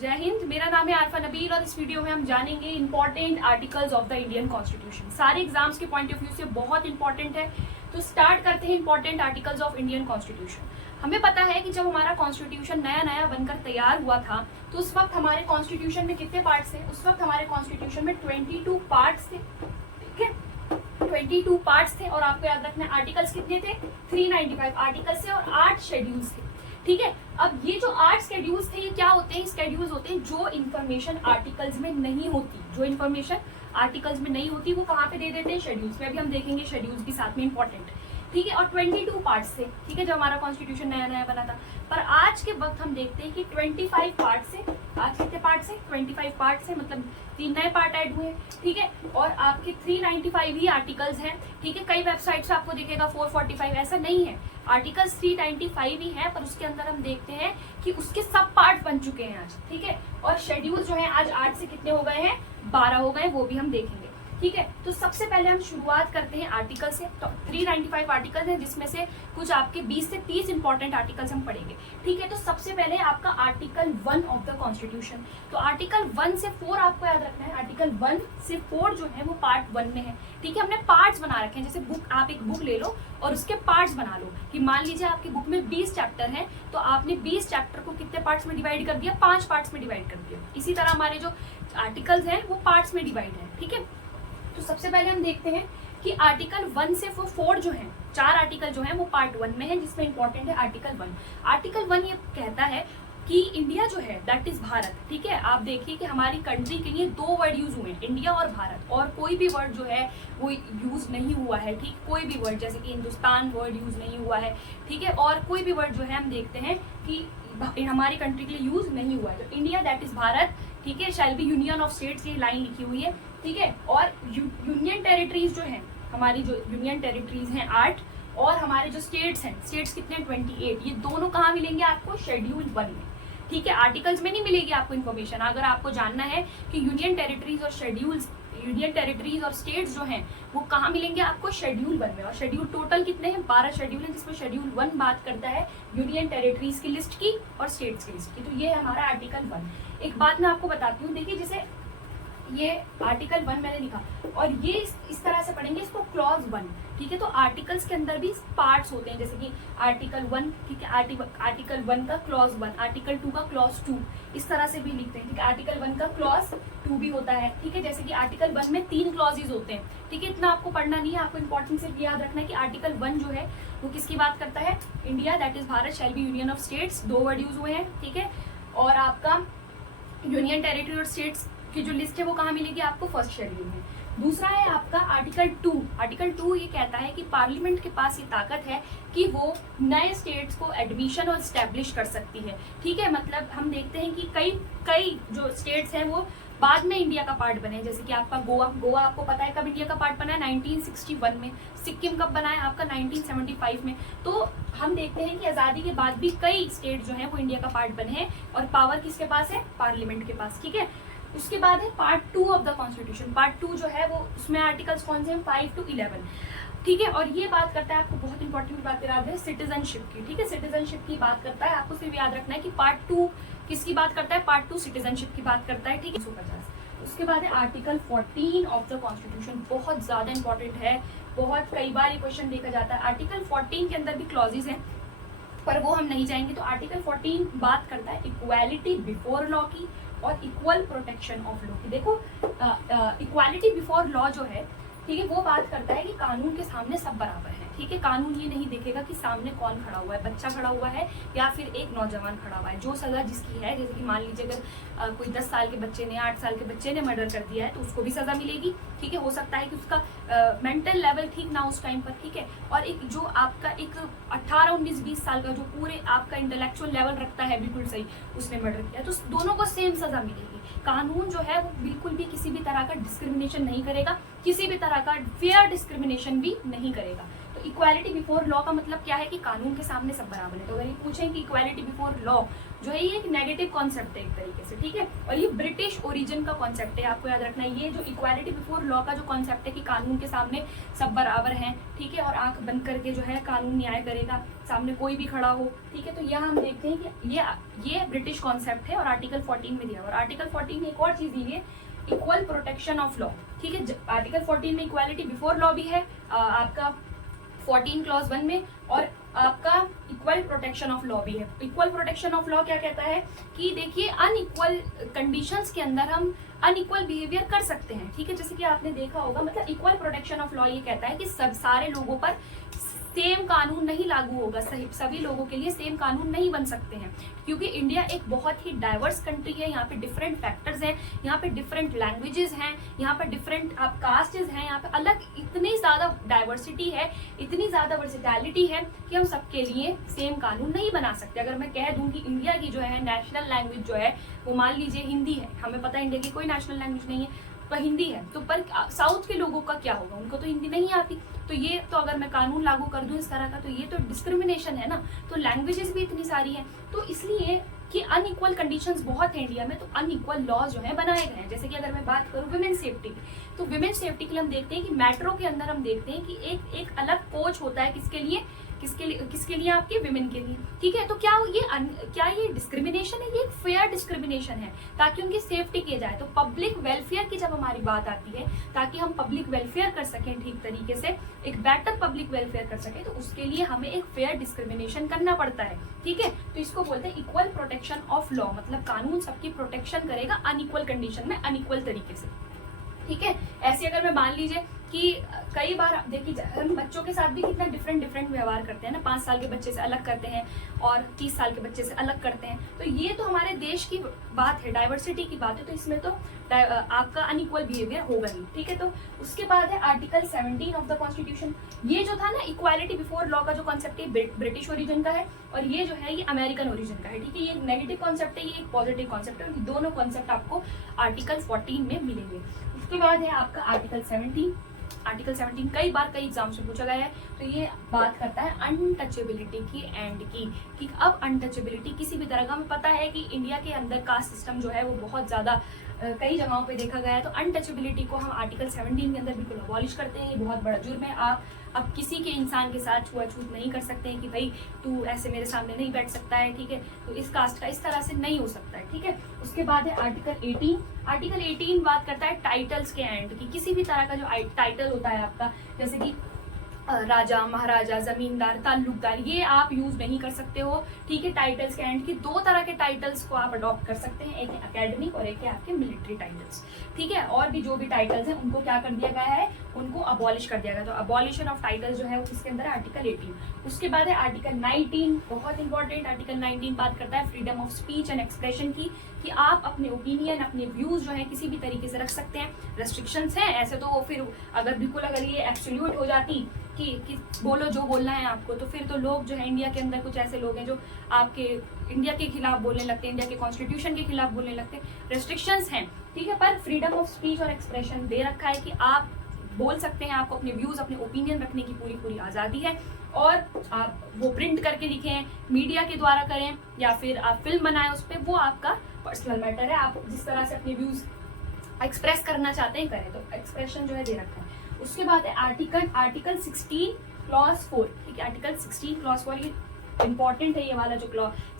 जय हिंद। मेरा नाम है आरफा नबील और इस वीडियो में हम जानेंगे important articles of the Indian constitution. सारे एग्जाम्स के पॉइंट ऑफ व्यू से बहुत इंपॉर्टेंट है। तो स्टार्ट करते हैं important articles of Indian constitution. हमें पता है कि जब हमारा कॉन्स्टिट्यूशन नया नया बनकर तैयार हुआ था तो उस वक्त हमारे कॉन्स्टिट्यूशन में कितने पार्ट्स थे? उस वक्त हमारे कॉन्स्टिट्यूशन में 22 पार्ट्स थे। ठीक है, 22 पार्ट्स थे और आपको याद रखना आर्टिकल्स कितने थे? 395 आर्टिकल्स थे और 8 शेड्यूल्स थे। ठीक है, अब ये जो 8 शेड्यूल्स थे ये क्या होते हैं? शेड्यूल्स होते हैं जो इन्फॉर्मेशन आर्टिकल्स में नहीं होती, जो इन्फॉर्मेशन आर्टिकल्स में नहीं होती वो कहाँ पे दे देते हैं? शेड्यूल्स में। अभी हम देखेंगे शेड्यूल्स भी साथ में इंपॉर्टेंट। ठीक है, और 22 पार्ट्स थे। ठीक है, जब हमारा कॉन्स्टिट्यूशन नया नया बना था। पर आज के वक्त हम देखते हैं कि 25 पार्ट्स है। आज कितने पार्ट्स है? 25 पार्ट्स है, मतलब 3 नए पार्ट ऐड हुए। ठीक है, और आपके 395 ही आर्टिकल्स हैं। ठीक है, कई वेबसाइट्स आपको दिखेगा 445, ऐसा नहीं है। आर्टिकल्स 395 ही है, पर उसके अंदर हम देखते हैं कि उसके सब पार्ट बन चुके हैं आज। ठीक है, और शेड्यूल जो है आज 8 से कितने हो गए हैं? 12 हो गए, वो भी हम देखेंगे। ठीक है, तो सबसे पहले हम शुरुआत करते हैं आर्टिकल से। तो 395 आर्टिकल्स हैं जिसमें से कुछ आपके 20 से 30 इंपॉर्टेंट आर्टिकल्स हम पढ़ेंगे। ठीक है, तो सबसे पहले आपका आर्टिकल 1 ऑफ द कॉन्स्टिट्यूशन। तो आर्टिकल 1 से 4 आपको याद रखना है। आर्टिकल 1 से 4 जो है वो पार्ट 1 में है। ठीक है, हमने पार्ट्स बना रखे हैं। जैसे बुक, आप एक बुक ले लो और उसके पार्ट्स बना लो कि मान लीजिए आपकी बुक में 20 चैप्टर हैं, तो आपने 20 चैप्टर को कितने पार्ट्स में डिवाइड कर दिया? 5 पार्ट्स में डिवाइड कर दिया। इसी तरह हमारे जो आर्टिकल्स हैं वो पार्ट्स में डिवाइड है। ठीक है, तो सबसे पहले हम देखते हैं कि आर्टिकल 1 से 4 जो हैं, 4 आर्टिकल जो हैं वो पार्ट 1 में है, जिसमें इंपॉर्टेंट है आर्टिकल 1। आर्टिकल 1 ये कहता है कि इंडिया जो है दैट इज भारत। ठीक है, आप देखिए कि हमारी कंट्री के लिए 2 वर्ड यूज हुए हैं, इंडिया और भारत, और कोई भी वर्ड जो है वो यूज नहीं हुआ है। ठीक, कोई भी वर्ड जैसे कि हिंदुस्तान वर्ड यूज नहीं हुआ है। ठीक है, और कोई भी वर्ड जो है हम देखते हैं कि हमारी कंट्री के लिए यूज नहीं हुआ है। तो इंडिया दैट इज भारत, ठीक है, shall be union of states, ये लाइन लिखी हुई है। ठीक है, और यूनियन टेरिटरीज जो हैं, हमारी जो यूनियन टेरिटरीज हैं 8, और हमारे जो स्टेट्स हैं, स्टेट्स कितने? 28। ये दोनों कहाँ मिलेंगे आपको? शेड्यूल 1 में। ठीक है, आर्टिकल्स में नहीं मिलेगी आपको इन्फॉर्मेशन। अगर आपको जानना है कि यूनियन टेरिटरीज और शेड्यूल्स, यूनियन टेरिटरीज और स्टेट्स जो हैं वो कहाँ मिलेंगे आपको? शेड्यूल 1 में। और शेड्यूल टोटल कितने हैं? 12 शेड्यूल हैं, जिसमें शेड्यूल 1 बात करता है यूनियन टेरिटरीज की लिस्ट की और स्टेट्स की लिस्ट की। तो ये है हमारा आर्टिकल 1। एक बात मैं आपको बताती हूँ, देखिए जैसे ये आर्टिकल 1 मैंने लिखा और ये इस तरह से पढ़ेंगे इसको क्लॉज 1। ठीक है, तो आर्टिकल्स के अंदर भी पार्ट्स होते हैं, जैसे कि आर्टिकल 1, ठीक है, आर्टिकल 1 का क्लॉज 1, आर्टिकल 2 का क्लॉज 2, इस तरह से भी लिखते हैं। ठीक है, आर्टिकल 1 का क्लॉज 2 भी होता है। ठीक है, जैसे कि आर्टिकल 1 में 3 क्लॉजेज होते हैं। ठीक है, इतना आपको पढ़ना नहीं है, आपको इंपॉर्टेंट सिर्फ याद रखना है कि आर्टिकल 1 जो है वो किसकी बात करता है? India that is Bharat shall be union of states, 2 word use हुए हैं। ठीक है, और आपका यूनियन टेरिटरी और स्टेट्स की जो लिस्ट है वो कहाँ मिलेगी आपको? फर्स्ट शेड्यूल में। दूसरा है आपका आर्टिकल 2। आर्टिकल 2 ये कहता है कि पार्लियामेंट के पास ये ताकत है कि वो नए स्टेट्स को एडमिशन और स्टैब्लिश कर सकती है। ठीक है, मतलब हम देखते हैं कि कई जो स्टेट्स हैं वो बाद में इंडिया का पार्ट बने, जैसे कि आपका गोवा आपको पता है कब इंडिया का पार्ट बना है? 1961 में। सिक्किम कब बना है आपका? 1975 में। तो हम देखते हैं कि आज़ादी के बाद भी कई स्टेट जो है वो इंडिया का पार्ट बने हैं, और पावर किसके पास है? पार्लियामेंट के पास। ठीक है, उसके बाद है part 2 of the constitution. Part 2 जो है वो उसमें आर्टिकल्स कौन से हैं? 5 to 11। ठीक है, और ये बात करता है, आपको बहुत इंपॉर्टेंट बात याद है, सिटीजनशिप की। ठीक है, सिटीजनशिप की बात करता है। आपको सिर्फ याद रखना है कि पार्ट 2 किसकी बात करता है? पार्ट 2 सिटीजनशिप की बात करता है। ठीक है, 150। उसके बाद है आर्टिकल 14 ऑफ द कॉन्स्टिट्यूशन, बहुत ज्यादा इंपॉर्टेंट है, बहुत कई बार ये क्वेश्चन देखा जाता है। आर्टिकल 14 के अंदर भी क्लॉजेज हैं, पर वो हम नहीं जाएंगे। तो आर्टिकल 14 बात करता है इक्वालिटी बिफोर लॉ की और इक्वल प्रोटेक्शन ऑफ लॉ की। देखो इक्वालिटी बिफोर लॉ जो है, ठीक है, वो बात करता है कि कानून के सामने सब बराबर हैं। ठीक है, कानून ये नहीं देखेगा कि सामने कौन खड़ा हुआ है, बच्चा खड़ा हुआ है या फिर एक नौजवान खड़ा हुआ है। जो सजा जिसकी है, जैसे कि मान लीजिए अगर कोई 10 साल के बच्चे ने, 8 साल के बच्चे ने मर्डर कर दिया है तो उसको भी सजा मिलेगी। ठीक है, हो सकता है कि उसका मेंटल लेवल ठीक ना उस टाइम पर। ठीक है, और एक जो आपका एक 18, 19, 20 साल का जो पूरे आपका इंटेलेक्चुअल लेवल रखता है बिल्कुल सही, उसने मर्डर किया, तो दोनों को सेम सजा मिलेगी। कानून जो है वो बिल्कुल भी किसी भी तरह का डिस्क्रिमिनेशन नहीं करेगा, किसी भी तरह का फेयर डिस्क्रिमिनेशन भी नहीं करेगा। तो इक्वालिटी बिफोर लॉ का मतलब क्या है कि कानून के सामने सब बराबर है। तो अगर ये पूछें कि इक्वालिटी बिफोर लॉ जो है ये एक नेगेटिव कॉन्सेप्ट है एक तरीके से, ठीक है, और ये ब्रिटिश ओरिजिन का कॉन्सेप्ट है, आपको याद रखना है। ये जो इक्वालिटी बिफोर लॉ का जो कॉन्सेप्ट है कि कानून के सामने सब बराबर हैं, ठीक है, और आंख बंद करके जो है कानून न्याय करेगा, सामने कोई भी खड़ा हो, ठीक है। तो यहाँ हम देखते हैं कि ये ब्रिटिश कॉन्सेप्ट है और आर्टिकल 14 में दिया। और आर्टिकल 14 में एक और चीज दी है, इक्वल प्रोटेक्शन ऑफ लॉ, ठीक है। आर्टिकल 14 में इक्वालिटी बिफोर लॉ भी है आपका 14 क्लॉज 1 में, और आपका इक्वल प्रोटेक्शन ऑफ लॉ भी है। इक्वल प्रोटेक्शन ऑफ लॉ क्या कहता है कि देखिए अनइक्वल कंडीशंस के अंदर हम अनइक्वल बिहेवियर कर सकते हैं, ठीक है, जैसे कि आपने देखा होगा। मतलब इक्वल प्रोटेक्शन ऑफ लॉ ये कहता है कि सब सारे लोगों पर सेम कानून नहीं लागू होगा, सभी लोगों के लिए सेम कानून नहीं बन सकते हैं, क्योंकि इंडिया एक बहुत ही डाइवर्स कंट्री है। यहाँ पे डिफरेंट फैक्टर्स हैं, यहाँ पे डिफरेंट लैंग्वेजेस हैं, यहाँ पे डिफरेंट कास्टेज हैं, यहाँ पे अलग इतनी ज्यादा डाइवर्सिटी है, इतनी ज्यादा वर्सिटैलिटी है कि हम सबके लिए सेम कानून नहीं बना सकते। अगर मैं कह दूं कि इंडिया की जो है नेशनल लैंग्वेज जो है वो मान लीजिए हिंदी है, हमें पता है इंडिया की कोई नेशनल लैंग्वेज नहीं है तो हिंदी है, तो पर साउथ के लोगों का क्या होगा, उनको तो हिंदी नहीं आती। तो ये तो अगर मैं कानून लागू कर दूं इस तरह का तो ये तो डिस्क्रिमिनेशन है ना। तो लैंग्वेजेस भी इतनी सारी हैं, तो इसलिए कि अनइक्वल कंडीशंस बहुत है इंडिया में, तो अनइक्वल लॉज जो है बनाए गए हैं। जैसे कि अगर मैं बात करूं विमेन सेफ्टी की, तो विमेन सेफ्टी के लिए हम देखते हैं कि मेट्रो के अंदर हम देखते हैं कि एक अलग कोच होता है किसके लिए आपके विमेन के लिए, ठीक है। तो क्या ये डिस्क्रिमिनेशन है? ये एक फेयर डिस्क्रिमिनेशन है, ताकि उनकी सेफ्टी की जाए। तो पब्लिक वेलफेयर की जब हमारी बात आती है, ताकि हम पब्लिक वेलफेयर कर सकें ठीक तरीके से, एक बेटर पब्लिक वेलफेयर कर सकें, तो उसके लिए हमें एक फेयर डिस्क्रिमिनेशन करना पड़ता है, ठीक है। तो इसको बोलते हैं इक्वल प्रोटेक्शन ऑफ लॉ, मतलब कानून सबकी प्रोटेक्शन करेगा अनइक्वल कंडीशन में, अनइक्वल तरीके से, ठीक है। ऐसे अगर मैं मान लीजिए कि कई बार देखिए हम बच्चों के साथ भी कितना डिफरेंट व्यवहार करते हैं ना, 5 साल के बच्चे से अलग करते हैं और 30 साल के बच्चे से अलग करते हैं। तो ये तो हमारे देश की बात है, डाइवर्सिटी की बात है, तो इसमें तो आपका अनइक्वल बिहेवियर होगा ही, ठीक है। तो उसके बाद है आर्टिकल 17 ऑफ द कॉन्स्टिट्यूशन। ये जो था ना इक्वालिटी बिफोर लॉ का जो कॉन्सेप्ट है ब्रिटिश ओरिजिन का है, और ये जो है ये अमेरिकन ओरिजिन का है, ठीक है। ये नेगेटिव कॉन्सेप्ट है, ये एक पॉजिटिव कॉन्सेप्ट है, दोनों कॉन्सेप्ट आपको आर्टिकल 14 में मिलेंगे। उसके बाद है आपका आर्टिकल 17। आर्टिकल 17 कई बार कई एग्जाम्स में पूछा गया है, तो ये बात करता है अनटचेबिलिटी की एंड की, कि अब अनटचेबिलिटी किसी भी तरह का, हमें पता है कि इंडिया के अंदर कास्ट सिस्टम जो है वो बहुत ज्यादा कई जगहों पे देखा गया है। तो अनटचेबिलिटी को हम आर्टिकल 17 के अंदर बिल्कुल अबॉलिश करते हैं। ये बहुत बड़ा जुर्म है, आप अब किसी के इंसान के साथ छुआछूत नहीं कर सकते हैं कि भाई तू ऐसे मेरे सामने नहीं बैठ सकता है, ठीक है। तो इस कास्ट का इस तरह से नहीं हो सकता है, ठीक है। उसके बाद है आर्टिकल 18। आर्टिकल 18 बात करता है टाइटल्स के एंड की, किसी भी तरह का जो टाइटल होता है आपका, जैसे कि राजा, महाराजा, जमींदार, ताल्लुकदार, ये आप यूज नहीं कर सकते हो, ठीक है। टाइटल्स के एंड की 2 तरह के टाइटल्स को आप अडॉप्ट कर सकते हैं, एक है एकेडमिक और एक है आपके मिलिट्री टाइटल्स, ठीक है। और भी जो भी टाइटल्स हैं उनको क्या कर दिया गया है, उनको अबॉलिश कर दिया गया। तो अबॉलिशन ऑफ टाइटल्स जो है उसके अंदर आर्टिकल 18। उसके बाद है आर्टिकल 19, बहुत इंपॉर्टेंट। आर्टिकल 19 बात करता है freedom of speech and expression की, कि आप अपने ओपिनियन, अपने व्यूज जो है किसी भी तरीके से रख सकते हैं। रेस्ट्रिक्शंस हैं ऐसे, तो फिर अगर ये एब्सोल्यूट हो जाती कि बोलो जो बोलना है आपको, तो फिर तो लोग जो है इंडिया के अंदर कुछ ऐसे लोग हैं जो आपके इंडिया के खिलाफ बोलने लगते हैं, इंडिया के कॉन्स्टिट्यूशन के खिलाफ बोलने लगते हैं। रेस्ट्रिक्शंस हैं, ठीक है, पर फ्रीडम ऑफ स्पीच और एक्सप्रेशन दे रखा है कि आप बोल सकते हैं, आपको अपने व्यूज, अपने ओपिनियन रखने की पूरी आज़ादी है। और आप वो प्रिंट करके लिखें, मीडिया के द्वारा करें, या फिर आप फिल्म बनाएं उस पर, वो आपका पर्सनल मैटर है, आप जिस तरह से अपने व्यूज एक्सप्रेस करना चाहते हैं करें। तो एक्सप्रेशन जो है दे रखा है। उसके बाद है आर्टिकल 16 क्लॉज 4, ठीक है। आर्टिकल 16 क्लॉज 4 ये इंपॉर्टेंट है, ये वाला जो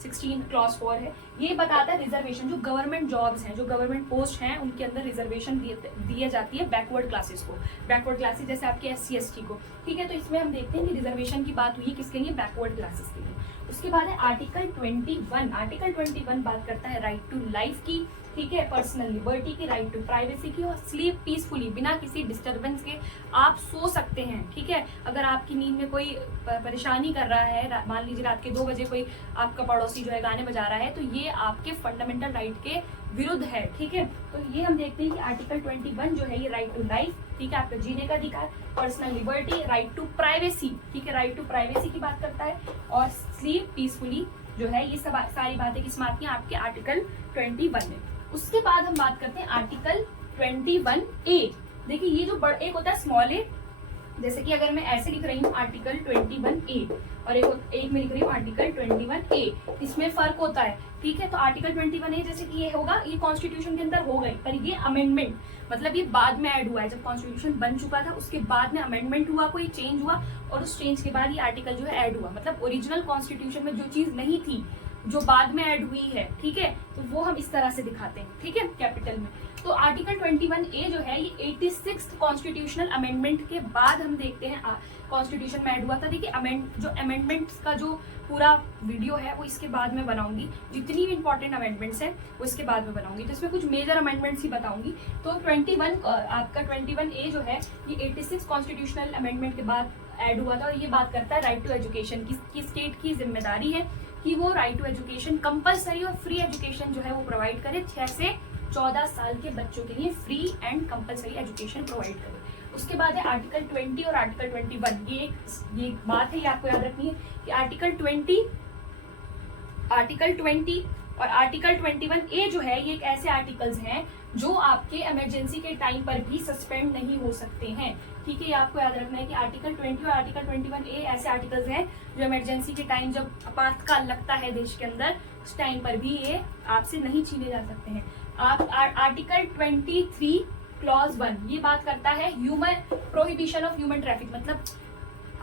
16 क्लॉज 4 है, ये बताता है रिजर्वेशन, जो गवर्नमेंट जॉब्स हैं, जो गवर्नमेंट पोस्ट हैं, उनके अंदर रिजर्वेशन दिए जाती है बैकवर्ड क्लासेस को, बैकवर्ड क्लासेस जैसे आपके SC ST को, ठीक है। तो इसमें हम देखते हैं कि रिजर्वेशन की बात हुई किसके लिए, बैकवर्ड क्लासेस के लिए। उसके बाद है आर्टिकल 21। आर्टिकल 21 बात करता है राइट टू लाइफ की, ठीक है, पर्सनल लिबर्टी की, राइट टू प्राइवेसी की, और स्लीप पीसफुली, बिना किसी डिस्टर्बेंस के आप सो सकते हैं, ठीक है। अगर आपकी नींद में कोई परेशानी कर रहा है, मान लीजिए रात के 2 बजे कोई आपका पड़ोसी जो है गाने बजा रहा है, तो ये आपके फंडामेंटल राइट के विरुद्ध है, ठीक है। तो ये हम देखते हैं कि आर्टिकल 21 जो है ये राइट टू लाइफ, ठीक है, आपका जीने का अधिकार, personal liberty, right to privacy, ठीक है, राइट टू प्राइवेसी की बात करता है, और स्लीप पीसफुली जो है, ये सब सारी बातें किसमें आती हैं, आपके आर्टिकल 21 में। उसके बाद हम बात करते हैं आर्टिकल 21A। देखिए ये जो एक होता है स्मॉल ए जैसे कि अगर मैं ऐसे लिख रही हूँ आर्टिकल 21A और एक में लिख रही हूँ आर्टिकल 21A, इसमें फर्क होता है, ठीक है। तो आर्टिकल 21A जैसे कि ये होगा, ये कॉन्स्टिट्यूशन के अंदर हो गई, पर ये अमेंडमेंट मतलब ये बाद में ऐड हुआ है। जब कॉन्स्टिट्यूशन बन चुका था उसके बाद में अमेंडमेंट हुआ, कोई चेंज हुआ और उस चेंज के बाद ये आर्टिकल जो है ऐड हुआ। मतलब ओरिजिनल कॉन्स्टिट्यूशन में जो चीज नहीं थी, जो बाद में ऐड हुई है, ठीक है, तो वो हम इस तरह से दिखाते हैं, ठीक है, कैपिटल में। तो आर्टिकल 21A जो है ये 86th कॉन्स्टिट्यूशनल अमेंडमेंट के बाद हम देखते हैं कॉन्स्टिट्यूशन में ऐड हुआ था। देखिए जो अमेंडमेंट्स का जो पूरा वीडियो है वो इसके बाद में बनाऊंगी, जितनी भी इंपॉर्टेंट अमेंडमेंट्स हैं वो इसके बाद में बनाऊंगी। तो इसमें कुछ मेजर अमेंडमेंट्स ही बताऊंगी। तो आपका 21A जो है ये 86 कॉन्स्टिट्यूशनल अमेंडमेंट के बाद ऐड हुआ था और ये बात करता है राइट टू एजुकेशन की स्टेट की जिम्मेदारी है कि वो राइट टू एजुकेशन कंपलसरी और फ्री एजुकेशन जो है वो प्रोवाइड करे। 6 से 14 साल के बच्चों के लिए free and compulsory education provide करे। उसके बाद है आर्टिकल 20 और आर्टिकल 21। ये बात है, ये आपको याद रखनी है कि आर्टिकल 20 और आर्टिकल 21A जो है ये एक ऐसे आर्टिकल्स हैं जो आपके इमरजेंसी के टाइम पर भी सस्पेंड नहीं हो सकते हैं, ठीक है। ये आपको याद रखना है कि आर्टिकल 20 और आर्टिकल 21A ऐसे आर्टिकल्स हैं जो इमरजेंसी के टाइम, जब आपातकाल लगता है देश के अंदर, उस टाइम पर भी ये आपसे नहीं छीने जा सकते हैं। आप आर्टिकल 23 क्लॉज 1 ये बात करता है प्रोहिबिशन ऑफ ह्यूमन ट्रैफिक, मतलब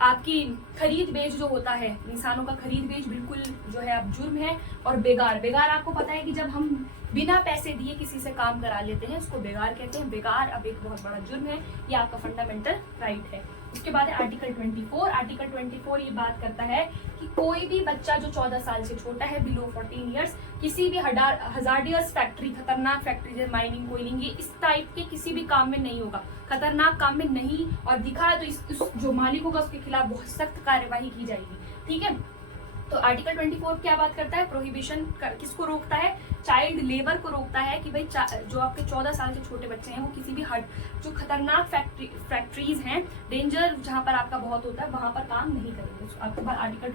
आपकी खरीद बेच जो होता है, इंसानों का खरीद बेच बिल्कुल जो है अब जुर्म है। और बेगार आपको पता है कि जब हम बिना पैसे दिए किसी से काम करा लेते हैं उसको बेगार कहते हैं। बेगार अब एक बहुत बड़ा जुर्म है, ये आपका फंडामेंटल राइट है। उसके बाद है आर्टिकल 24। आर्टिकल 24 ये बात करता है कि कोई भी बच्चा जो 14 साल से छोटा है, बिलो 14 ईयर्स, किसी भी हजार्डियस फैक्ट्री, खतरनाक फैक्ट्री जैसे माइनिंग, कोयलिंग, इस टाइप के किसी भी काम में नहीं होगा, खतरनाक काम में नहीं, और दिखा तो इस जो मालिक होगा उसके खिलाफ बहुत सख्त कार्यवाही की जाएगी, ठीक है। तो आर्टिकल 24 क्या बात करता है, प्रोहिबिशन किसको रोकता है, चाइल्ड लेबर को रोकता है कि भाई जो आपके 14 साल के छोटे बच्चे हैं वो किसी भी जो खतरनाक फैक्ट्रीज हैं, डेंजर जहां पर आपका बहुत होता है, वहां पर काम नहीं करेंगे। आपके बाद आर्टिकल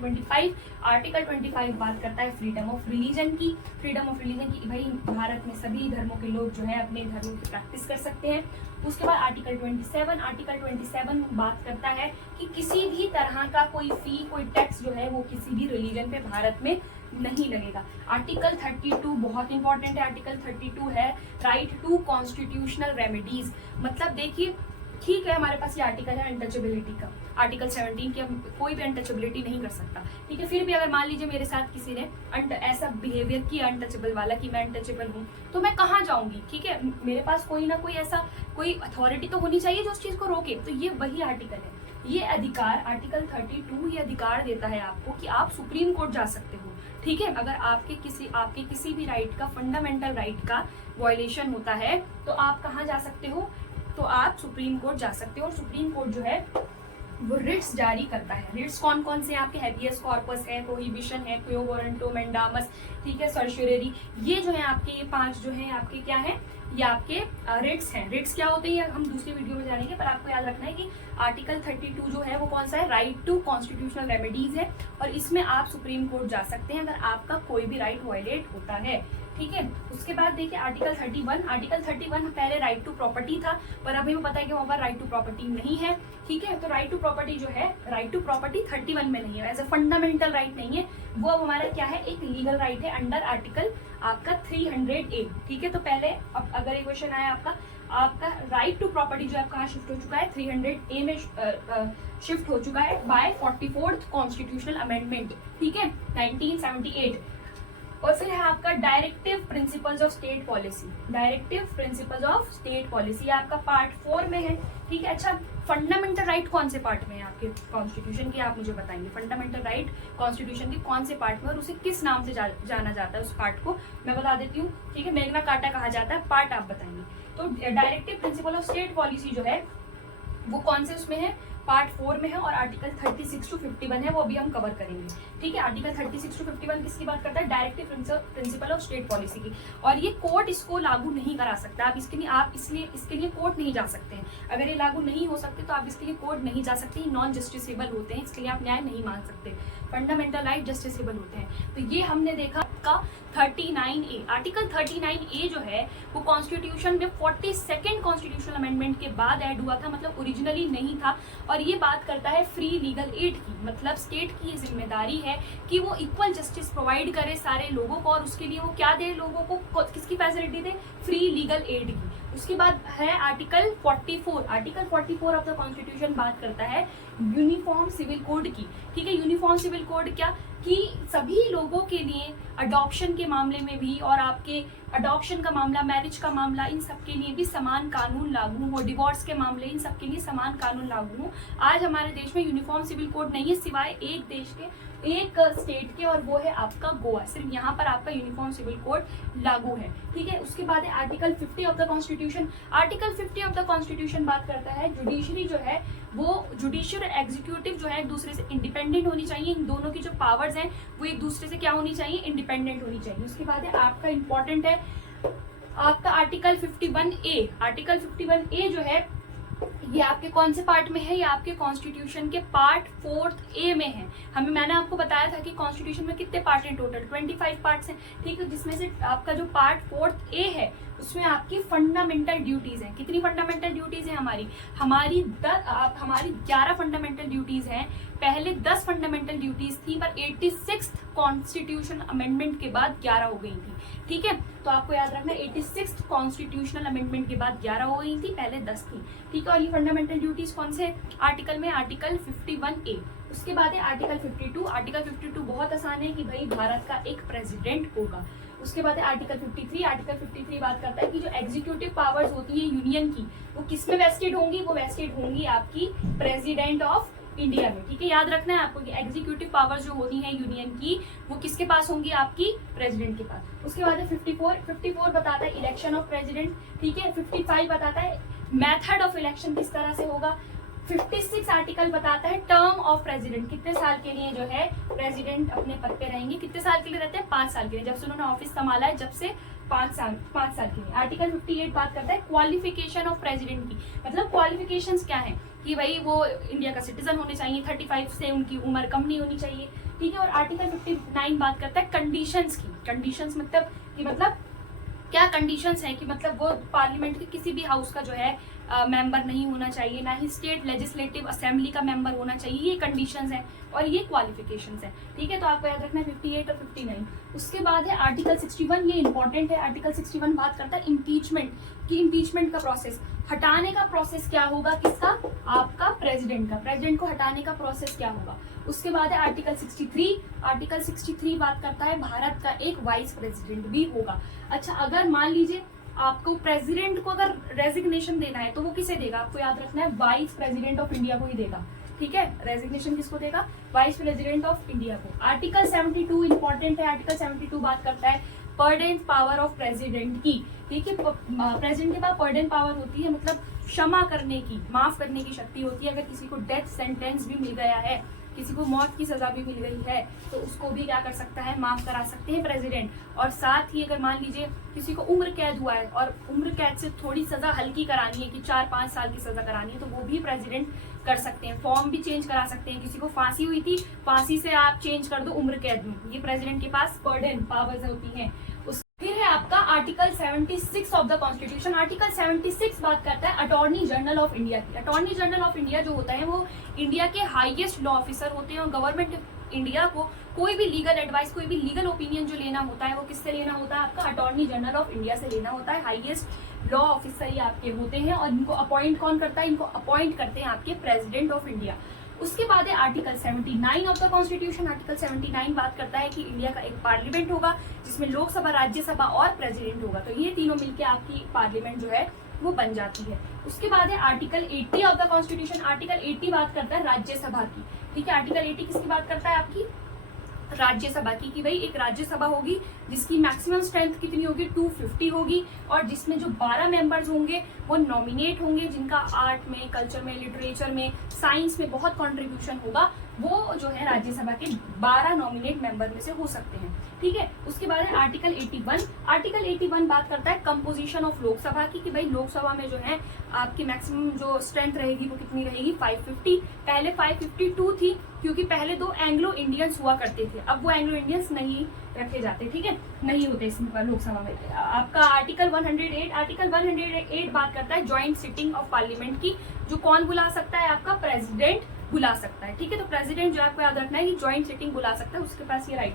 25 बात करता है फ्रीडम ऑफ रिलीजन की। फ्रीडम ऑफ रिलीजन की भाई भारत में सभी धर्मों के लोग जो है अपने धर्मों की प्रैक्टिस कर सकते हैं। उसके बाद आर्टिकल 27 बात करता है कि किसी भी तरह का कोई फी, कोई टैक्स जो है वो किसी भी रिलीजन पे भारत में नहीं लगेगा। आर्टिकल 32 बहुत इंपॉर्टेंट है। आर्टिकल 32 है राइट टू कॉन्स्टिट्यूशनल रेमेडीज। मतलब देखिए, ठीक है हमारे पास ये आर्टिकल है अनटचेबिलिटी का, आर्टिकल 17 की कोई भी अनटचेबिलिटी नहीं कर सकता, ठीक है। फिर भी अगर मान लीजिए मेरे साथ किसी ने ऐसा बिहेवियर किया अनटचेबल वाला कि मैं अनटचेबल हूँ, तो मैं कहाँ जाऊंगी, ठीक है। मेरे पास कोई ना कोई ऐसा कोई अथॉरिटी तो होनी चाहिए जो उस चीज को रोके। तो ये वही आर्टिकल है, ये अधिकार आर्टिकल 32 ये अधिकार देता है आपको कि आप सुप्रीम कोर्ट जा सकते हो, ठीक है। अगर आपके किसी भी राइट का, फंडामेंटल राइट का वायलेशन होता है तो आप कहाँ जा सकते हो, तो आप सुप्रीम कोर्ट जा सकते हो। और सुप्रीम कोर्ट जो है वो रिट्स जारी करता है। रिट्स कौन कौन से आपके, हैबियस कॉर्पस है, प्रोहिबिशन है, क्यो वारंटो, मैंडामस, ठीक है, सर्चुररी, ये जो है आपके, ये 5 जो है आपके क्या है, ये आपके रिट्स हैं। रिट्स क्या होते हैं हम दूसरी वीडियो में जानेंगे, पर आपको याद रखना है कि आर्टिकल 32 जो है वो कौन सा है, राइट टू कॉन्स्टिट्यूशनल रेमेडीज है, और इसमें आप सुप्रीम कोर्ट जा सकते हैं अगर आपका कोई भी राइट वायलेट होता है, ठीक है। उसके बाद देखिए आर्टिकल 31 पहले राइट टू प्रॉपर्टी था, पर अभी हमें पता है कि वहां पर राइट टू प्रॉपर्टी नहीं है, ठीक है। तो राइट टू प्रॉपर्टी जो है, राइट टू प्रॉपर्टी 31 में नहीं है, एज अ फंडामेंटल राइट नहीं है, वो अब हमारा क्या है, एक लीगल राइट है अंडर आर्टिकल आपका 300A, ठीक है। तो पहले अब अगर एक क्वेश्चन आया आपका राइट टू प्रॉपर्टी जो है कहाँ शिफ्ट हो चुका है, 300A में शिफ्ट हो चुका है बाय 44th कॉन्स्टिट्यूशनल अमेंडमेंट, ठीक है, 1978। और फिर है आपका directive principles of state policy. Directive principles of state policy आपका पार्ट 4 में है, ठीक है। अच्छा, फंडामेंटल राइट कौन से पार्ट में है आपके कॉन्स्टिट्यूशन के, आप मुझे बताएंगे फंडामेंटल राइट कॉन्स्टिट्यूशन के कौन से पार्ट में, और उसे किस नाम से जाना जाता है, उस पार्ट को मैं बता देती हूँ, ठीक है। मैग्ना कार्टा कहा जाता है, पार्ट आप बताएंगे। तो directive principle of state policy जो है वो कौन से उसमें है, पार्ट 4 में है, और आर्टिकल 36 to 51 है, वो अभी हम कवर करेंगे, ठीक है। आर्टिकल 36 to 51 किसकी बात करता है, directive principle of state policy की। और ये कोर्ट इसको लागू नहीं करा सकता, आप इसके लिए कोर्ट नहीं जा सकते हैं। अगर ये लागू नहीं हो सकते तो आप इसके लिए कोर्ट नहीं जा सकते, नॉन जस्टिसेबल होते हैं, इसके लिए आप न्याय नहीं मांग सकते। फंडामेंटल राइट जस्टिसेबल होते हैं। तो ये हमने देखा का 39A। आर्टिकल 39A जो है वो कॉन्स्टिट्यूशन में 42nd कॉन्स्टिट्यूशनल अमेंडमेंट के बाद ऐड हुआ था, मतलब ओरिजिनली नहीं था। और और ये बात करता है फ्री लीगल एड की, मतलब स्टेट की ये जिम्मेदारी है कि वो इक्वल जस्टिस प्रोवाइड करे सारे लोगों को, और उसके लिए वो क्या दे लोगों को, किसकी फैसिलिटी दे, फ्री लीगल एड की। उसके बाद है article 44, article 44 of the constitution बात करता है यूनिफॉर्म सिविल कोड की, ठीक है। यूनिफॉर्म सिविल कोड क्या, कि सभी लोगों के लिए अडॉप्शन के मामले में भी, और आपके अडॉप्शन का मामला, मैरिज का मामला, इन सब के लिए भी समान कानून लागू हो, डिवोर्स के मामले, इन सब के लिए समान कानून लागू हो। आज हमारे देश में यूनिफॉर्म सिविल कोड नहीं है, सिवाय एक देश के, एक स्टेट के, और वो है आपका गोवा। सिर्फ यहाँ पर आपका यूनिफॉर्म सिविल कोड लागू है, ठीक है। उसके बाद है article 50 of the constitution. Article 50 of the constitution बात करता है जुडिशरी जो है वो, जुडिशियल एग्जीक्यूटिव जो है एक दूसरे से इंडिपेंडेंट होनी चाहिए। इन दोनों की जो पावर्स हैं वो एक दूसरे से क्या होनी चाहिए, इंडिपेंडेंट होनी चाहिए। उसके बाद है आपका इंपॉर्टेंट है आपका आर्टिकल 51A। आर्टिकल 51A जो है ये आपके कौन से पार्ट में है, ये आपके कॉन्स्टिट्यूशन के पार्ट 4A में है। मैंने आपको बताया था कि कॉन्स्टिट्यूशन में कितने पार्ट हैं, टोटल 25 पार्ट्स हैं, ठीक है। जिसमें से आपका जो पार्ट 4A है उसमें आपकी फंडामेंटल ड्यूटीज हैं। कितनी फंडामेंटल ड्यूटीज हैं हमारी 11 फंडामेंटल ड्यूटीज हैं। पहले 10 फंडामेंटल ड्यूटीज थी, पर 86 कॉन्स्टिट्यूशन अमेंडमेंट के बाद 11 हो गई थी, ठीक है। तो आपको याद रखना 86 कॉन्स्टिट्यूशनल अमेंडमेंट के बाद 11 हो गई थी, पहले 10 थी, ठीक है। और ये फंडामेंटल ड्यूटीज कौन से आर्टिकल में, आर्टिकल 51A। उसके बाद है आर्टिकल 52। आर्टिकल 52 बहुत आसान है कि भाई भारत का एक प्रेसिडेंट होगा। उसके बाद है आर्टिकल 53। आर्टिकल 53 बात करता है कि जो एग्जीक्यूटिव पावर्स होती है यूनियन की, वो किस में वेस्टेड होंगी, वो वेस्टेड होंगी आपकी प्रेसिडेंट ऑफ इंडिया में, ठीक है। याद रखना है आपको कि एग्जीक्यूटिव पावर्स जो होती हैं यूनियन की वो किसके पास होंगी, आपकी प्रेसिडेंट के पास। उसके बाद है 54 बताता है इलेक्शन ऑफ प्रेसिडेंट, ठीक है। 55 बताता है मेथड ऑफ इलेक्शन किस तरह से होगा। 56 आर्टिकल बताता है टर्म ऑफ प्रेसिडेंट, कितने साल के लिए जो है प्रेसिडेंट अपने पद पे रहेंगे, कितने साल के लिए रहते हैं, 5 साल के लिए, जब से उन्होंने ऑफिस संभाला है जब से 5 साल के लिए। आर्टिकल 58 बात करता है क्वालिफिकेशन ऑफ प्रेसिडेंट की, मतलब क्वालिफिकेशंस क्या है कि भाई वो इंडिया का सिटीजन होने चाहिए, 35 से उनकी उम्र कम नहीं होनी चाहिए, ठीक है। और आर्टिकल 59 बात करता है कंडीशंस की। कंडीशंस मतलब क्या कंडीशंस हैं कि मतलब वो पार्लियामेंट के किसी भी हाउस का जो है मेंबर नहीं होना चाहिए, ना ही स्टेट लेजिस्लेटिव असेंबली का मेंबर होना चाहिए, ये कंडीशंस हैं और ये क्वालिफिकेशंस हैं, ठीक है। तो आपको याद रखना है 58 और 59। उसके बाद है आर्टिकल 61, ये इंपॉर्टेंट है। आर्टिकल 61 बात करता है इम्पीचमेंट की, इम्पीचमेंट का प्रोसेस, हटाने का प्रोसेस क्या होगा, किसका, आपका प्रेसिडेंट का, प्रेसिडेंट को हटाने का प्रोसेस क्या होगा। उसके बाद है आर्टिकल 63। आर्टिकल 63 बात करता है भारत का एक वाइस प्रेसिडेंट भी होगा। अच्छा, अगर मान लीजिए आपको प्रेसिडेंट को अगर रेजिग्नेशन देना है तो वो किसे देगा, आपको याद रखना है वाइस प्रेसिडेंट ऑफ इंडिया को ही देगा, ठीक है। रेजिग्नेशन किसको देगा, वाइस प्रेसिडेंट ऑफ इंडिया को। आर्टिकल 72 इंपॉर्टेंट है। आर्टिकल 72 बात करता है पर्डेंट पावर ऑफ प्रेसिडेंट की, ठीक है। प्रेसिडेंट के पास पर्डेंट पावर होती है, मतलब क्षमा करने की, माफ करने की शक्ति होती है। अगर किसी को डेथ सेंटेंस भी मिल गया है, किसी को मौत की सजा भी मिल गई है, तो उसको भी क्या कर सकता है, माफ करा सकते हैं प्रेसिडेंट। और साथ ही अगर मान लीजिए किसी को उम्र कैद हुआ है और उम्र कैद से थोड़ी सजा हल्की करानी है कि 4-5 साल की सजा करानी है, तो वो भी प्रेसिडेंट कर सकते हैं। फॉर्म भी चेंज करा सकते हैं, किसी को फांसी हुई थी, फांसी से आप चेंज कर दो उम्र कैद में, ये प्रेसिडेंट के पास पर्डन पावर्स होती हैं। फिर है आपका article 76 of the constitution. Article 76 बात करता है अटॉर्नी जनरल ऑफ इंडिया की। अटॉर्नी जनरल ऑफ इंडिया जो होता है वो इंडिया के हाईएस्ट लॉ ऑफिसर होते हैं, और गवर्नमेंट इंडिया को कोई भी लीगल एडवाइस, कोई भी लीगल ओपिनियन जो लेना होता है वो किससे लेना होता है, आपका अटॉर्नी जनरल ऑफ इंडिया से लेना होता है। हाईएस्ट लॉ ऑफिसर ये आपके होते हैं, और इनको अपॉइंट कौन करता है, इनको अपॉइंट करते हैं आपके प्रेसिडेंट ऑफ इंडिया। उसके बाद है article 79 of the constitution. Article 79 बात करता है कि इंडिया का एक पार्लियामेंट होगा जिसमें लोकसभा, राज्यसभा और प्रेसिडेंट होगा, तो ये तीनों मिलकर आपकी पार्लियामेंट जो है वो बन जाती है। उसके बाद है article 80 of the constitution. Article 80 बात करता है राज्यसभा की, ठीक है। आर्टिकल 80 किसकी बात करता है, आपकी राज्यसभा की, कि भाई एक राज्यसभा होगी जिसकी मैक्सिमम स्ट्रेंथ कितनी होगी, 250 होगी, और जिसमें जो 12 मेंबर्स होंगे वो नॉमिनेट होंगे, जिनका आर्ट में, कल्चर में, लिटरेचर में, साइंस में बहुत कंट्रीब्यूशन होगा, वो जो है राज्यसभा के 12 नॉमिनेट मेंबर में से हो सकते हैं, ठीक है। उसके बाद है आर्टिकल 81। आर्टिकल 81 बात करता है कंपोजिशन ऑफ लोकसभा की, कि भाई लोकसभा में जो है आपकी मैक्सिमम जो स्ट्रेंथ रहेगी वो कितनी रहेगी, 550। पहले 552 थी, क्योंकि पहले 2 एंग्लो इंडियंस हुआ करते थे, अब वो एंग्लो इंडियंस नहीं रखे जाते, ठीक है, नहीं होते इसमें लोकसभा में। आपका आर्टिकल 108 बात करता है ज्वाइंट सिटिंग ऑफ पार्लियामेंट की, जो कौन बुला सकता है, आपका प्रेसिडेंट बुला सकता है। ठीक है, तो प्रेसिडेंट जो आपको याद रखना है कि ज्वाइंट सिटिंग बुला सकता है, उसके पास ये राइट।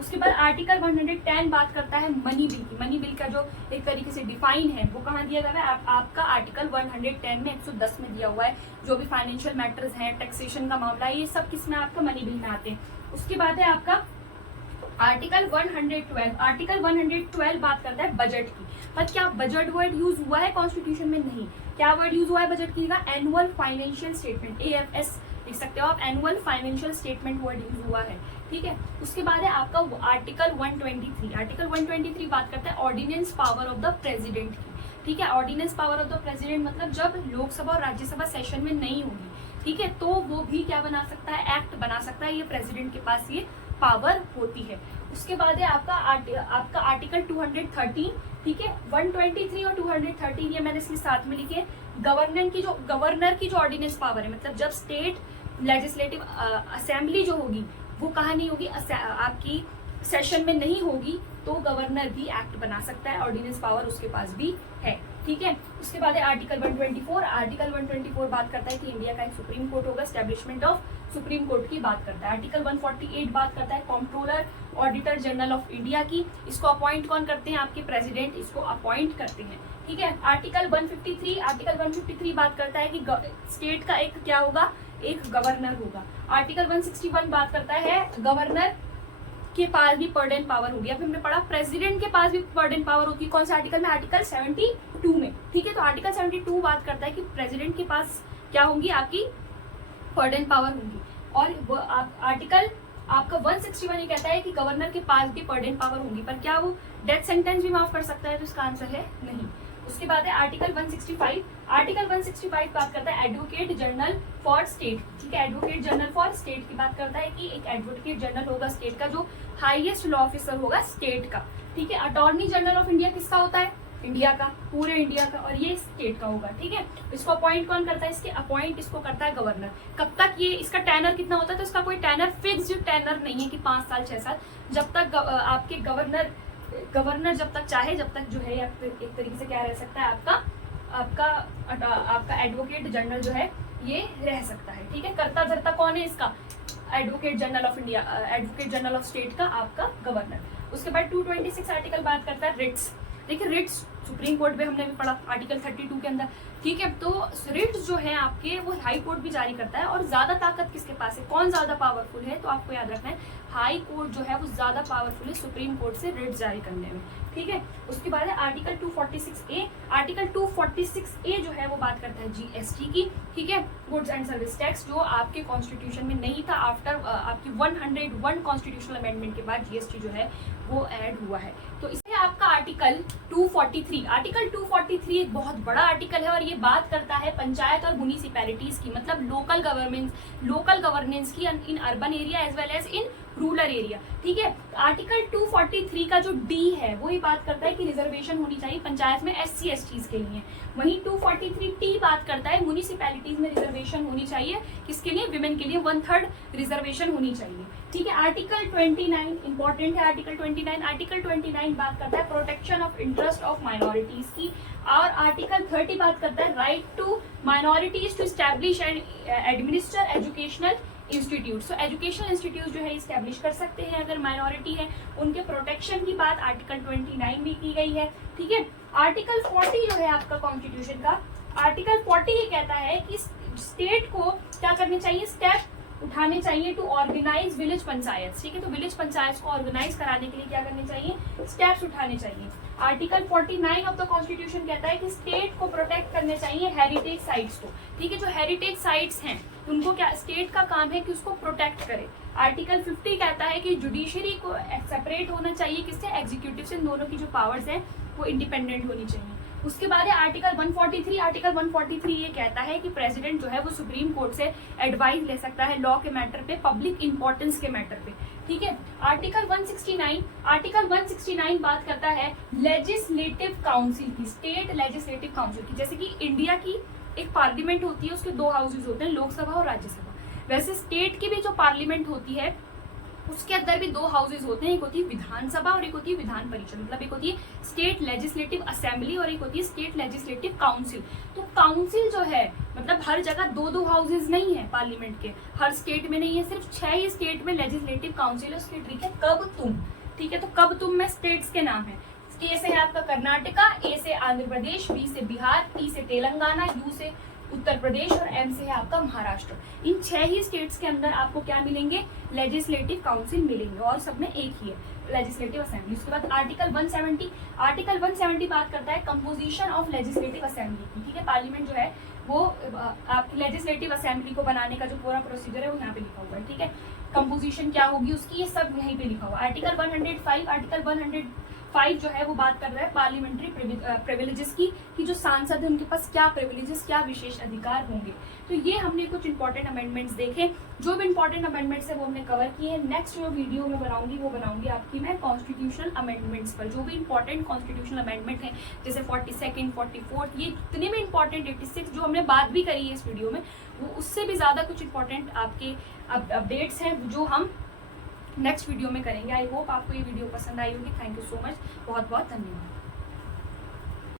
उसके बाद आर्टिकल 110 बात करता है मनी बिल की। मनी बिल का जो एक तरीके से डिफाइन है वो कहाँ दिया गया है, आपका आर्टिकल 110 में 110 में दिया हुआ है। जो भी फाइनेंशियल मैटर्स हैं, टैक्सेशन का मामला है, ये सब किसमें आपका मनी बिल में आते हैं। उसके बाद है आपका आर्टिकल 112। आर्टिकल 112 बात करता है बजट की। पर क्या बजट वर्ड यूज हुआ है कॉन्स्टिट्यूशन में? नहीं। क्या वर्ड यूज हुआ है बजट की? एनुअल फाइनेंशियल स्टेटमेंट, AFS लिख सकते हो आप, annual financial statement word use हुआ है। ठीक है, उसके बाद है आपका आर्टिकल 123। आर्टिकल 123 बात करता है ordinance power of the president की। ठीक है, ordinance power of the president मतलब जब लोकसभा और राज्यसभा सेशन में नहीं होगी, ठीक है, तो वो भी क्या बना सकता है, एक्ट बना सकता है। ये प्रेसिडेंट के पास ये पावर होती है। उसके बाद है आपका आर्टिकल 213। ठीक है, 123 और 213 ये मैंने इसलिए साथ में लिखे। गवर्नर की जो ऑर्डिनेंस पावर है, मतलब जब स्टेट लेजिस्लेटिव असेंबली जो होगी वो कहाँ नहीं होगी, आपकी सेशन में नहीं होगी, तो गवर्नर भी एक्ट बना सकता है, ऑर्डिनेंस पावर उसके पास भी है। ठीक है, उसके बाद है आर्टिकल 124। आर्टिकल 124 बात करता है कि इंडिया का एक सुप्रीम कोर्ट होगा, एस्टेब्लिशमेंट ऑफ सुप्रीम कोर्ट की बात करता है। आर्टिकल 148 बात करता है controller auditor general of India की। इसको अपॉइंट कौन करते हैं, आपके प्रेसिडेंट इसको अपॉइंट करते हैं। ठीक है, आर्टिकल 153 बात करता है कि स्टेट का एक क्या होगा, एक गवर्नर होगा। आर्टिकल 161 बात करता है गवर्नर के पास भी पर्डन पावर होगी। अभी हमने पढ़ा प्रेसिडेंट के पास भी पर्डन पावर होगी, कौन से आर्टिकल में, आर्टिकल 72 में। ठीक है, तो आर्टिकल 72 बात करता है कि प्रेसिडेंट के पास क्या होंगी, आपकी पर्डन पावर होंगी। और आर्टिकल आपका 161 ये कहता है कि गवर्नर के पास भी पर्डन पावर होंगी, पर क्या वो डेथ सेंटेंस भी माफ कर सकता है, तो इसका आंसर है नहीं। उसके बाद है आर्टिकल 165। आर्टिकल 165 बात करता है एडवोकेट जनरल फॉर स्टेट। ठीक है, एडवोकेट जनरल फॉर स्टेट की बात करता है कि एक एडवोकेट जनरल होगा स्टेट का, जो हाईएस्ट लॉ ऑफिसर होगा स्टेट का। ठीक है, अटॉर्नी जनरल ऑफ इंडिया किसका होता है, इंडिया का, पूरे इंडिया का, और ये स्टेट का होगा। ठीक है, इसको अपॉइंट कौन करता है, इसके अपॉइंट इसको करता है गवर्नर। कब तक ये, इसका टेनर कितना होता है, तो इसका कोई टेनर फिक्स्ड टेनर नहीं है कि 5 साल 6 साल, जब तक आपके गवर्नर जब तक चाहे, जब तक जो है एक तरीके से क्या रह सकता है, आपका एडवोकेट जनरल जो है ये रह सकता है। ठीक है, कर्ता धर्ता कौन है इसका, advocate general of India, advocate general of state का आपका गवर्नर। उसके बाद 226 आर्टिकल बात करता है रिट्स। देखिए रिट्स सुप्रीम कोर्ट में हमने भी पढ़ा आर्टिकल 32 के अंदर। ठीक है, तो रिट्स जो है आपके वो हाई कोर्ट भी जारी करता है, और ज्यादा ताकत किसके पास है, कौन ज्यादा पावरफुल है, तो आपको याद रखना है हाई कोर्ट जो है वो ज्यादा पावरफुल है सुप्रीम कोर्ट से रिट जारी करने में। ठीक है, उसके बाद है आर्टिकल 246A। आर्टिकल 246A जो है वो बात करता है GST की। ठीक है, गुड्स एंड सर्विस टैक्स, जो आपके कॉन्स्टिट्यूशन में नहीं था, आफ्टर आपकी 101 कॉन्स्टिट्यूशनल अमेंडमेंट के बाद GST जो है वो ऐड हुआ है। तो इसमें आपका आर्टिकल 243। आर्टिकल 243 एक बहुत बड़ा आर्टिकल है, और ये बात करता है पंचायत और म्युनिसिपैलिटीज की, मतलब लोकल गवर्नेंस की in urban area as well as in rural area. ठीक है, आर्टिकल 243 का जो D है वो ये बात करता है कि रिजर्वेशन होनी चाहिए पंचायत में SC STs के लिए। वहीं 243T बात करता है म्युनिसिपैलिटीज में रिजर्वेशन होनी चाहिए, किसके लिए, विमेन के लिए 1/3 रिजर्वेशन होनी चाहिए। ठीक है, आर्टिकल 29 इंपॉर्टेंट है। आर्टिकल 29 बात करता है protection of interest of minorities की, और आर्टिकल 30 बात करता है right to minorities to establish and administer educational institute. So educational institute जो है इस्टेब्लिश कर सकते हैं अगर माइनॉरिटी है, उनके प्रोटेक्शन की बात आर्टिकल 29 में की गई है। ठीक है, आर्टिकल 40 जो है आपका कॉन्स्टिट्यूशन का, आर्टिकल 40 ये कहता है कि स्टेट को क्या करने चाहिए, स्टेप उठाने चाहिए टू ऑर्गेनाइज विलेज पंचायत। ठीक है, तो विलेज पंचायत को ऑर्गेनाइज कराने के लिए क्या करने चाहिए, स्टेप्स उठाने चाहिए। आर्टिकल 49 ऑफ द कॉन्स्टिट्यूशन कहता है कि स्टेट को प्रोटेक्ट करने चाहिए हेरिटेज साइट्स को। ठीक है, जो हेरिटेज साइट्स हैं उनको क्या, स्टेट का काम है कि उसको प्रोटेक्ट करे। आर्टिकल 50 कहता है कि जुडिशरी को सेपरेट होना चाहिए किससे, एग्जीक्यूटिव से, दोनों की जो पावर्स हैं वो इंडिपेंडेंट होनी चाहिए। उसके बाद है आर्टिकल 143। आर्टिकल 143 ये कहता है कि प्रेसिडेंट जो है वो सुप्रीम कोर्ट से एडवाइस ले सकता है लॉ के मैटर पे, पब्लिक इंपॉर्टेंस के मैटर पे। ठीक है, आर्टिकल 169 बात करता है लेजिस्लेटिव काउंसिल की, स्टेट लेजिस्लेटिव काउंसिल की। जैसे कि इंडिया की एक पार्लियामेंट होती है, उसके 2 हाउसेज होते हैं, लोकसभा और राज्यसभा। वैसे स्टेट की भी जो पार्लियामेंट होती है उसके अंदर भी दो हाउसेज होते हैं, एक होती है विधानसभा और एक होती है विधान परिषद, मतलब एक होती है स्टेट लेजिस्लेटिव असेंबली और एक होती है स्टेट लेजिस्लेटिव काउंसिल। तो काउंसिल जो है मतलब हर जगह दो दो हाउसेज नहीं है पार्लियामेंट के, हर स्टेट में नहीं है, सिर्फ 6 ही स्टेट में लेजिस्लेटिव काउंसिल है। उसकी ट्रिक है कब तुम, ठीक है। तो कब तुम में स्टेट्स के नाम है, ए से है आपका कर्नाटका, ए से आंध्र प्रदेश, बी से बिहार, टी से तेलंगाना, यू से उत्तर प्रदेश और एम से है आपका महाराष्ट्र। इन 6 ही स्टेट्स के अंदर आपको क्या मिलेंगे, लेजिस्लेटिव काउंसिल मिलेंगे और सब में एक ही है लेजिस्लेटिव असेंबली। उसके बाद आर्टिकल 170 बात करता है कंपोजिशन ऑफ लेजिस्लेटिव असेंबली की, ठीक है। पार्लियामेंट जो है वो आपकी लेजिस्लेटिव असेंबली को बनाने का जो पूरा प्रोसीजर है वो यहाँ पे लिखा हुआ है, ठीक है। कंपोजिशन क्या होगी उसकी, ये सब यहीं पे लिखा हुआ है। आर्टिकल 105 जो है वो बात कर रहा है पार्लियामेंट्री प्रिविलेजेस की, कि जो सांसद है उनके पास क्या प्रिविलेजेस, क्या विशेष अधिकार होंगे। तो ये हमने कुछ इंपॉर्टेंट अमेंडमेंट्स देखे, जो भी इंपॉर्टेंट अमेंडमेंट्स है वो हमने कवर किए हैं। नेक्स्ट जो वीडियो में बनाऊंगी वो बनाऊंगी आपकी मैं कॉन्स्टिट्यूशनल अमेंडमेंट्स पर, जो भी इंपॉर्टेंट कॉन्स्टिट्यूशनल अमेंडमेंट है जैसे 42nd 44th, ये जितने भी इंपॉर्टेंट 86 जो हमने बात भी करी है इस वीडियो में, वो उससे भी ज्यादा कुछ इंपॉर्टेंट आपके अपडेट्स हैं जो हम नेक्स्ट वीडियो में करेंगे। आई होप आपको ये वीडियो पसंद आई होगी। थैंक यू सो मच, बहुत बहुत धन्यवाद।